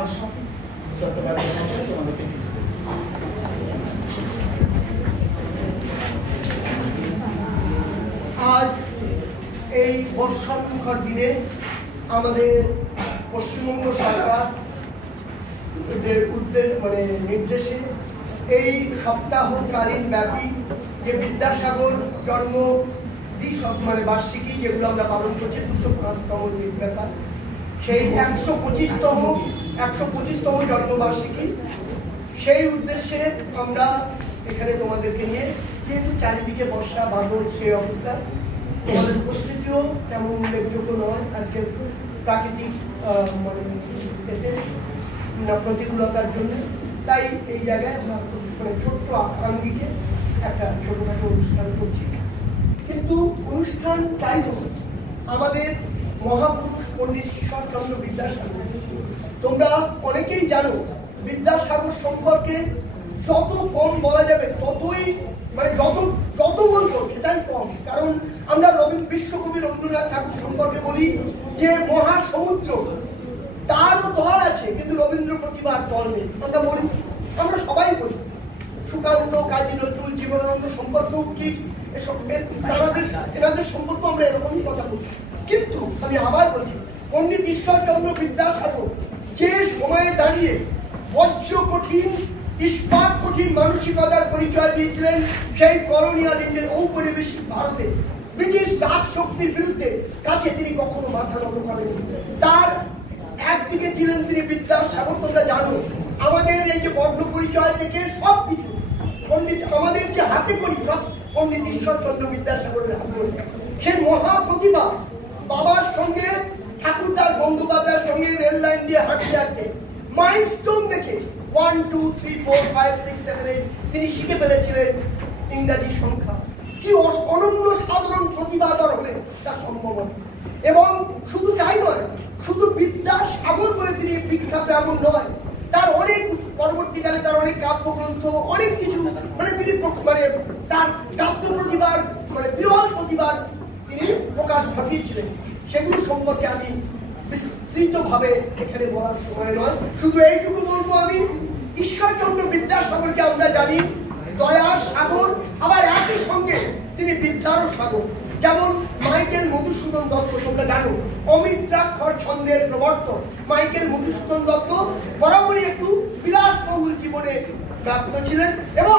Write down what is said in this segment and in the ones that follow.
আজ এই বর্ষামুখর দিনে আমাদের পশ্চিমবঙ্গ সরকার নির্দেশে এই সপ্তাহকালীন ব্যাপী যে বিদ্যাসাগর জন্ম বার্ষিকী যেগুলো আমরা পালন করছি 205তম ব্যাপার, সেই 125তম জন্মবার্ষিকী, সেই উদ্দেশ্যে আমরা এখানে তোমাদেরকে নিয়ে, যেহেতু চারিদিকে বর্ষা বাদল সেই অবস্থা, আমাদের উপস্থিতিও তেমন উল্লেখযোগ্য নয় আজকের প্রাকৃতিক প্রতিকূলতার জন্য, তাই এই জায়গায় আমরা ছোট্ট আঙ্গিকে একটা ছোটখাটো অনুষ্ঠান করছি। কিন্তু অনুষ্ঠান যাই হোক, আমাদের মহাপুরুষ পণ্ডিত ঈশ্বরচন্দ্র বিদ্যাসাগর, তোমরা অনেকেই জানো বিদ্যাসাগর সম্পর্কে যত কম বলা যাবে ততই যত বলবো সেটাই কম। কারণ আমরা বিশ্বকবি রবীন্দ্রনাথ ঠাকুর সম্পর্কে বলি যে মহাসমুদ্র, তারও তল আছে কিন্তু রবীন্দ্র প্রতিভার তল নেই, আমরা সবাই বলি। সুকান্ত, কাজী নজরুল, জীবনানন্দ সম্পর্কেও ঠিক এনাদের সম্পর্কে আমরা এরকমই কথা বলি। কিন্তু আমি আবার বলছি, পণ্ডিত ঈশ্বরচন্দ্র বিদ্যাসাগর যে সময়ে দাঁড়িয়ে বজ্র কঠিন, ইস্পাত কঠিন মানসিকতার পরিচয় দিয়েছিলেন সেই কলোনিয়াল ইন্ডিয়ান ঔপনিবেশিক ভারতে ব্রিটিশ রাজ শক্তির বিরুদ্ধে কাছে তিনি কখনো মাথা নত করেননি। তার একদিকে ছিলেন তিনি বিদ্যাসাগর, তোমরা জানো আমাদের এই যে বর্ণ পরিচয় থেকে সবকিছু পণ্ডিত, আমাদের যে হাতে করি সব পণ্ডিত ঈশ্বরচন্দ্র বিদ্যাসাগরের হাতে করি। সেই মহাপ্রতিভা বাবার সঙ্গে ঠাকুরদাস বন্দ্যোপাধ্যায়ের সঙ্গে রেল লাইন দিয়ে হাঁটতে হাঁটতে মাইলস্টোন দেখে 1 2 3 4 5 6 7 8 তিনি শিখে ফেলেছিলেন ইংরাজি সংখ্যা। কি অনন্য সাধারণ প্রতিভাধর হলে তা সম্ভব। এবং শুধু তাই নয়, শুধু বিদ্যাসাগর বলে তিনি বিখ্যাত এমন নয়, তার অনেক পরবর্তীকালে তার অনেক কাব্যগ্রন্থ, অনেক কিছু তিনি তার কাব্য প্রতিভার বিরল প্রতিভার তিনি প্রকাশ ঘটিয়েছিলেন। সেগুলো সম্পর্কে আমি বিস্তৃতভাবে এখানে বলার সময় নয়, শুধু এইটুকু বলবো, আমি ঈশ্বরচন্দ্র বিদ্যাসাগরকে আমরা জানি দয়ার সাগর, আবার একই সঙ্গে তিনি বিদ্যারও সাগর। যেমন মাইকেল মধুসূদন দত্ত, তোমরা জানো অমিত্রাক্ষর ছন্দের প্রবর্তক মাইকেল মধুসূদন দত্ত বরাবরই একটু বিলাসবহুল জীবনে ব্যস্ত ছিলেন এবং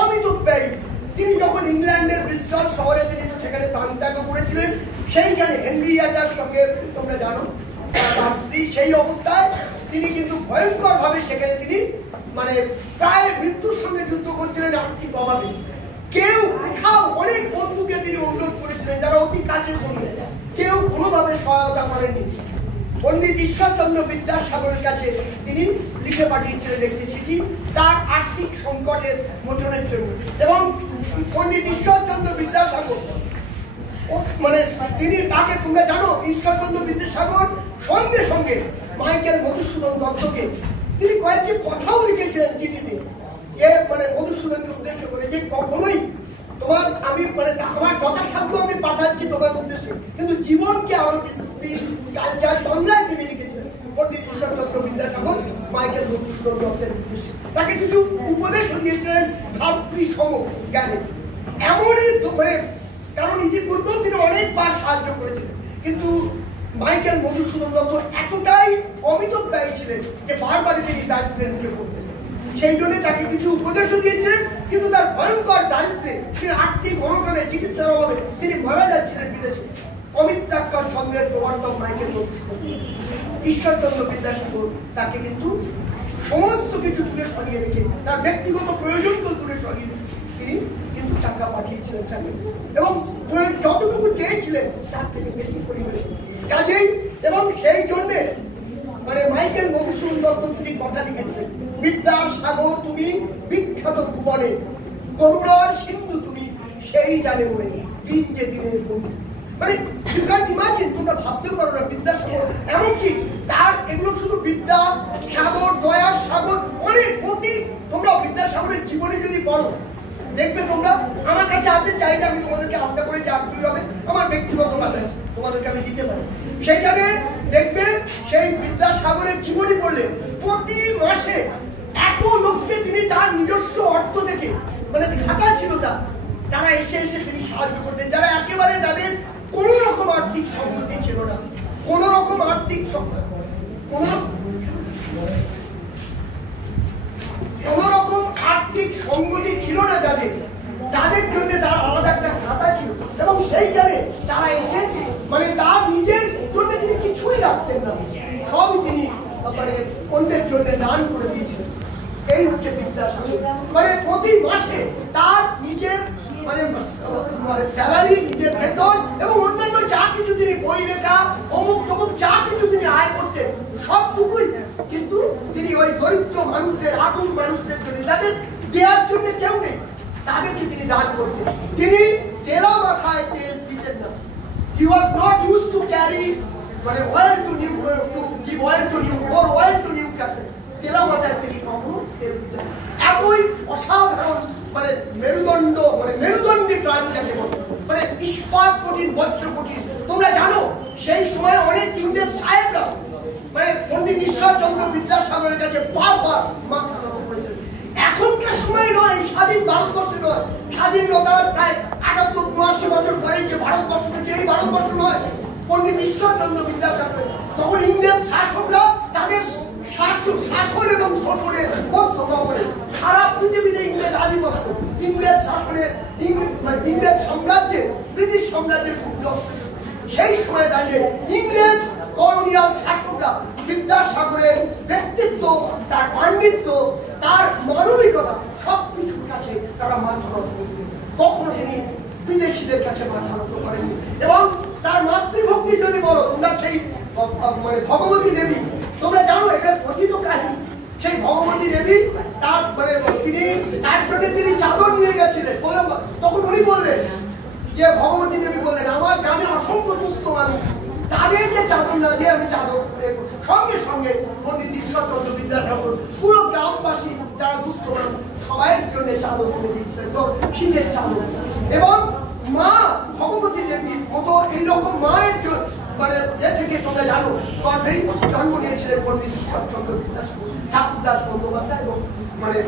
অমিতব্যয়ী। তিনি যখন ইংল্যান্ডের ব্রিস্টল শহরে তিনি সেখানে প্রাণত্যাগ করেছিলেন, সেইখানে হেনরিয়েটার সঙ্গে তোমরা জানো তার স্ত্রী, সেই অবস্থায় তিনি কিন্তু ভয়ঙ্কর ভাবে সেখানে তিনি প্রায় মৃত্যুর সঙ্গে যুদ্ধ করছিলেন আর্থিক অভাবে। কেউ কোথাও অনেক বন্ধুকে তিনি অনুরোধ করেছিলেন যারা অতি কাছের বন্ধু, কেউ কোনোভাবে সহায়তা করেননি। পণ্ডিত ঈশ্বরচন্দ্র বিদ্যাসাগরের কাছে তিনি লিখে পাঠিয়েছিলেন একটি চিঠি তার আর্থিক সংকটের মোচনের জন্য। এবং পণ্ডিত ঈশ্বরচন্দ্র বিদ্যাসাগর তিনি তাকে, তোমরা জানো ঈশ্বরচন্দ্র বিদ্যাসাগর সঙ্গে সঙ্গে মাইকেল মধুসূদন দত্তকে তিনি কয়েকটি কথাও লিখেছিলেন চিঠিতে, মধুসূদনকে উদ্দেশ্য করে যে কখনোই তোমার যথাসাধ্য আমি পাঠাচ্ছি তোমার উদ্দেশ্যে, কিন্তু জীবনকে আরো কালচার বাংলায় তিনি লিখেছেন পণ্ডিত ঈশ্বরচন্দ্র বিদ্যাসাগর মাইকেল মধুসূদন দত্তের উদ্দেশ্যে। তাকে কিছু উপদেশও দিয়েছিলেন ভাতৃ সম জ্ঞানে। এমনই কারণ ইতিপূর্বেও তিনি অনেকবার সাহায্য করেছিলেন, কিন্তু মাইকেল মধুসূদন দত্ত এতটাই অমিতব্যয়ী ছিলেন যে বারবারই তিনি দারিদ্র্যের মুখে পড়তেন। সেই জন্য তাকে কিছু উপদেশও দিয়েছিলেন, কিন্তু তার ভয়ঙ্কর দারিদ্র্যে তিনি আর্থিক অনটনে চিকিৎসার অভাবে তিনি মারা যাচ্ছিলেন বিদেশে। অমিত্রাক্ষর ছন্দের প্রবর্তক মাইকেল মধুসূদন ঈশ্বরচন্দ্র বিদ্যাসাগর তাকে কিন্তু সমস্ত কিছু দূরে সরিয়ে রেখে, তার ব্যক্তিগত প্রয়োজনকে দূরে সরিয়ে রেখে তিনি কিন্তু টাকা পাঠিয়েছিলেন তাকে, এবং যতটুকু চেয়েছিলেন তার থেকে বেশি পরিমাণে কাজেই। এবং সেই জন্য মাইকেল মধুসূদন দত্ত তিনি কথা লিখেছিলেন, বিদ্যাসাগর তুমি বিখ্যাত ভুবনে, করুণার সিন্ধু তুমি সেই জানে ওরে দিন যে দিনের বন্ধু। তোমরা ভাবতে পারো না বিদ্যাসাগর এমনকি তার এগুলো শুধু বিদ্যাসাগর, দয়ার সাগর, অনেক প্রতি তোমরা বিদ্যাসাগরের জীবনে যদি পড়ো দেখবে তোমরা, আমার কাছে আছে, চাইলে আমি তোমাদেরকে আলাদা করে যে আগ্রহী হবে আমার ব্যক্তিগত ভাবে তোমাদেরকে আমি দিতে পারি। সেখানে দেখবে সেই বিদ্যাসাগরের জীবনী পড়লে প্রতি মাসে এত লোককে তিনি তার নিজস্ব অর্থ থেকে, মানে খাতা ছিল তারা এসে এসে তিনি সাহায্য করতেন, যারা একেবারে তাদের কোন রকম আর্থিক সংগতি ছিল না, কোন রকম আর্থিক সংগতি ছিল না যাদের, তাদের জন্য তার আলাদা একটা খাতা ছিল, এবং সেইখানে তারা এসে মানে তার নিজের জন্য তিনি কিছুই রাখতেন না, সবই তিনি মানে অন্যের জন্য দান করে দিয়েছিলেন। এই হচ্ছে বিদ্যাসাগর। মানে প্রতি মাসে তার নিজের মানে স্যালারি, নিজের বেতন এবং অন্যান্য যা কিছু তিনি বই লেখা অমুক তমুক যা কিছু তিনি আয় করতেন সবটুকুই কিন্তু তিনি ওই দরিদ্র মানুষদের, আকুল মানুষদের জন্য, তাদের দেওয়ার জন্য কেউ নেই, তাদেরকে তিনি দান করতেন। তিনি তেলা মাথায় তেল দিতেন না। He was not used to carry মানে oil to new to give oil to new or oil to new castle. তেলা মাথায় তিনি কখনো তেল দিতেন। এতই অসাধারণ মানে মেরুদণ্ডী প্রাণী যাকে বলে, মানে ইস্পাত কঠিন, বজ্র কঠিন। তোমরা জানো সেই সময় অনেক ইংরেজ সাহেবরা মানে পণ্ডিত ঈশ্বরচন্দ্র বিদ্যাসাগরের কাছে বারবার মাথা নত করেছেন। এখনকার সময় নয়, স্বাধীন ভারতবর্ষে নয়, স্বাধীনতার প্রায় ৭৮-৮৯ বছর পরে যে ভারতবর্ষ থেকে, এই ভারতবর্ষ নয়, পণ্ডিত ঈশ্বরচন্দ্র বিদ্যাসাগর। তখন ইংরেজ শাসকরা তাদের শাসন এবং শোষণের মধ্যে সারা পৃথিবীতে ইংরেজ আধিপত্য, ইংরেজ শাসনের ইংরেজ সাম্রাজ্যের, ব্রিটিশ সাম্রাজ্যের সূর্য। সেই সময় দাঁড়িয়ে ইংরেজ কলোনিয়াল শাসকরা বিদ্যাসাগরের ব্যক্তিত্ব, তার পাণ্ডিত্য, তার মানবিকতা সবকিছুর কাছে তারা মাথা নত করতেন। কখনো তিনি বিদেশিদের কাছে মাথা নত করেননি। এবং তার মাতৃভক্তি যদি বলো, তোমরা সেই মানে ভগবতী দেবী, তোমরা জানো এটা কথিত কাহিনী, সেই ভগবতী দেবী তার মানে তিনি তার জন্য তিনি চাদর নিয়ে গেছিলেন। তখন উনি বললেন যে ভগবতী দেবী বললেন, আমার গ্রামে অসংখ্য দুস্থ মানুষ, তাদেরকে চাদর না দিয়ে আমি চাদর সঙ্গে সঙ্গে পণ্ডিত ঈশ্বরচন্দ্র বিদ্যাসাগর পুরো গ্রামবাসী যারা দুস্থ মানুষ সবাইয়ের জন্য চাদর করে দিয়েছিলেন, শীতের চাদর। এবং মা ভগবতী দেবীর মতো এইরকম মায়ের মানে এ থেকে তোমরা জানো গর্ভেই জন্ম নিয়েছিলেন পণ্ডিত ঈশ্বরচন্দ্র বিদ্যাসাগর, ঠাকুরদাস বন্দ্যোপাধ্যায় এবং মানে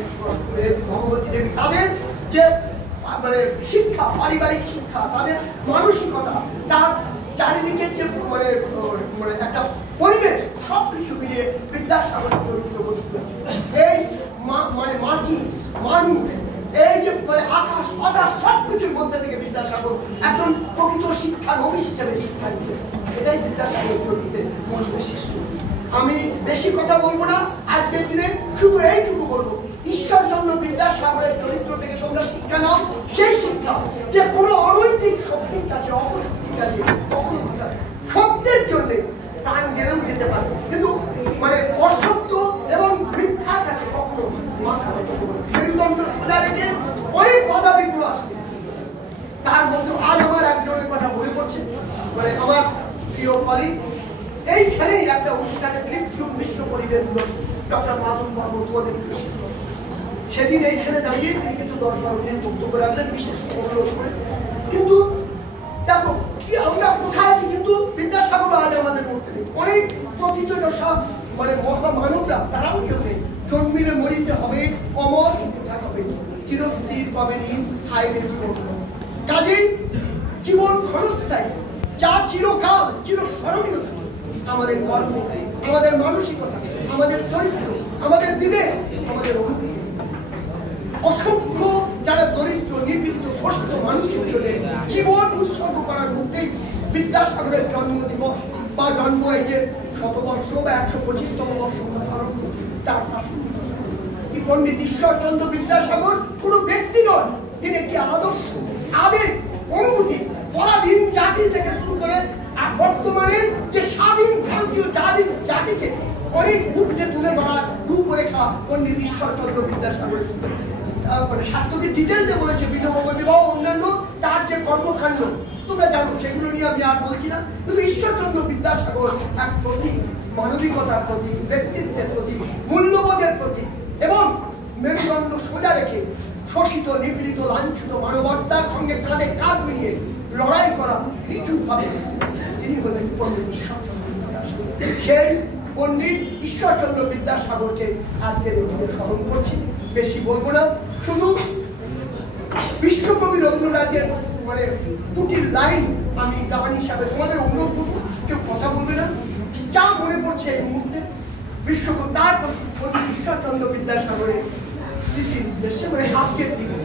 ভগবতী দেবী। তাদের যে মানে শিক্ষা, পারিবারিক শিক্ষা, তাদের মানসিকতা, তার চারিদিকে যে মানে মানে একটা পরিবেশ, সবকিছু মিলিয়ে বিদ্যাসাগরের চরিত্র বস্তু। এই মানে মাটি, মানুষ, এই যে মানে আকাশ বাতাস সবকিছুর মধ্যে থেকে বিদ্যাসাগর একজন প্রকৃত শিক্ষা নবী হিসেবে শিক্ষা দিতেন। এটাই বিদ্যাসাগরের চরিত্রের মূল বৈশিষ্ট্য। আমি বেশি কথা বলবো না আজকের দিনে, শুধু এইটুকু বলবো, ঈশ্বরচন্দ্র বিদ্যাসাগরের চরিত্র থেকে তোমরা শিক্ষা নাও, সেই শিক্ষা যে কোনো অনৈতিক শক্তির কাছে, অপশক্তির কাছে কখনো সত্যের জন্য প্রাণ গেলেও যেতে পারে, কিন্তু মানে অসত্য এবং মিথ্যার কাছে কখনো মাথা নত করবে না। মেরুদণ্ড সোজা রেখে অনেক বাধা বিঘ্ন আসবে। তার মধ্যে আজ আমার একজনের কথা মনে পড়ছে, মানে আমার প্রিয় কলিগ, এইখানেই একটা অনুষ্ঠানে ফিলিপস বিশ্ব পরিবেশ দিবস ডক্টর মাধব বর্মা তোমাদের সেদিন এইখানে দাঁড়িয়ে তিনি কিন্তু 10-12 দিন বক্তব্য রাখলেন বিশেষ অনুরোধ করে। কিন্তু দেখো কি আমরা কোথায় কি, কিন্তু বিদ্যাসাগর আজ আমাদের মধ্যে নেই। অনেক প্রথিত সব মানে মহামানবরা তারাও কেউ নেই। জন্মিলে মরিতে হবে, অমর হবে, চিরস্থির কবে নি হাইরে জীবন। কাজেই জীবন ক্ষণস্থায়ী, যা চিরকাল চিরস্মরণীয় থাকে। আমাদের কর্ম, আমাদের মানসিকতা, আমাদের চরিত্র, আমাদের বিবেক, আমাদের অনুভূতি। অসংখ্য যারা দরিদ্র, নিপীড়িত, শোষিত মানুষের জন্য জীবন উৎসর্গ করার মধ্যেই বিদ্যাসাগরের জন্ম দিবস বা জন্ম এই যে 100বর্ষ বা 125তম বর্ষ পালন তার প্রাসঙ্গিক। পণ্ডিত ঈশ্বরচন্দ্র বিদ্যাসাগর কোনো ব্যক্তি নন, তিনি একটি আদর্শ, আবেগ, অনুভূতি, পরাধীন জাতি থেকে শুরু করে আর বর্তমানে যে স্বাধীন ভারতীয় জাতিকে অনেক ঊর্ধ্বে তুলে ধরার রূপরেখা পণ্ডিত ঈশ্বরচন্দ্র বিদ্যাসাগরের। মানে সাহিত্যকে ডিটেলসে বলেছে, বিধবা বিবাহ, অন্যান্য তার যে কর্মকাণ্ড তোমরা জানো, সেগুলো নিয়ে আমি আর বলছি না। কিন্তু ঈশ্বরচন্দ্র বিদ্যাসাগর এক প্রতীক, মানবিকতার প্রতীক, ব্যক্তিত্বের প্রতীক, মূল্যবোধের প্রতীক। এবং মেরুদণ্ড সোজা রেখে শোষিত, নিপীড়িত, লাঞ্ছিত মানবতার সঙ্গে কাঁধে কাঁধ মিলিয়ে লড়াই করা নিচু ভাবে তিনি হলেন পণ্ডিত ঈশ্বরচন্দ্র বিদ্যাসাগর। সেই পণ্ডিত ঈশ্বরচন্দ্র বিদ্যাসাগরকে আজকের দিনে স্মরণ করছি। বেশি বলবো না, শুধু বিশ্বকবি রবীন্দ্রনাথের মানে দুটি লাইন আমি গান হিসাবে তোমাদের অনুরোধ করবো, কেউ কথা বলবে না, যা মনে পড়ছে এই মুহূর্তে বিশ্বকবি তার পণ্ডিত ঈশ্বরচন্দ্র বিদ্যাসাগরের স্মৃতির উদ্দেশ্যে, মানে আজকের দিনে